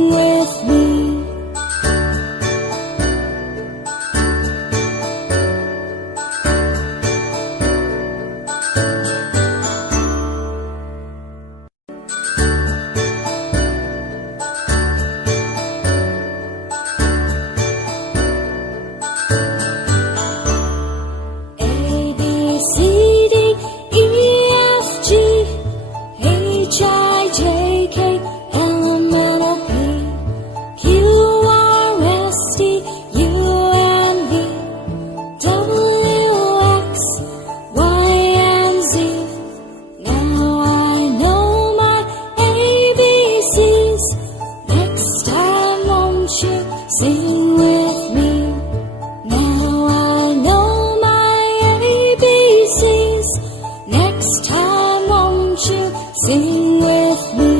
sing with me. Sing with me. Now I know my ABCs. Next time won't you sing with me?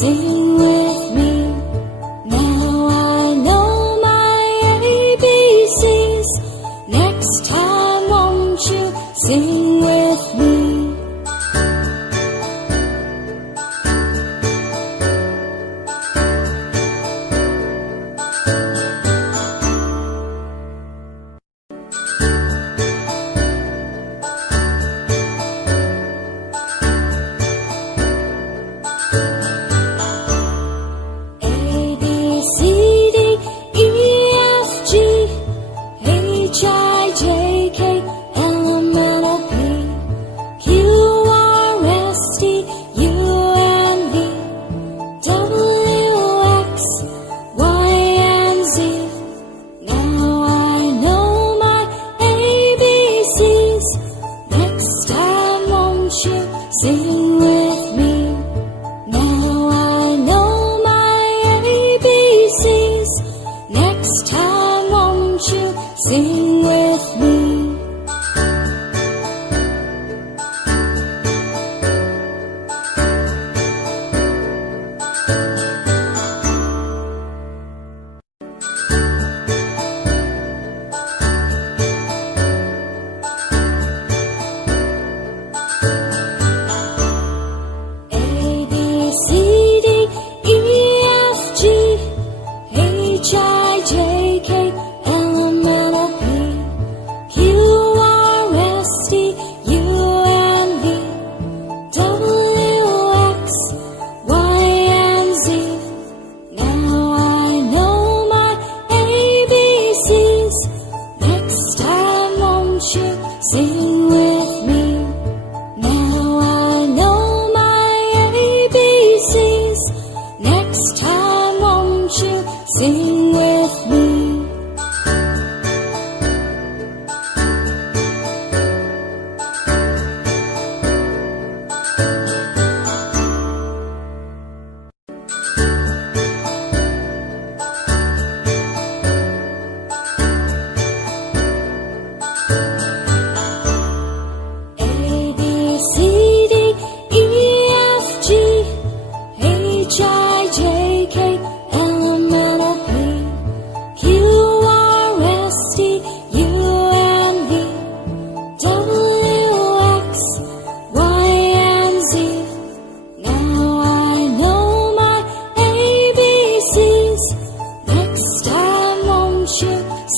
Sing with me. Now I know my ABCs. Next time won't you sing with me? Sing with me. Now I know my ABCs. Next time won't you sing with me? Sing with me. Now I know my ABCs. Next time won't you sing with me?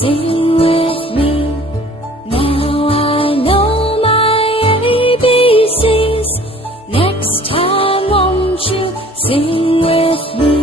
Sing with me. Now I know my ABCs. Next time won't you sing with me?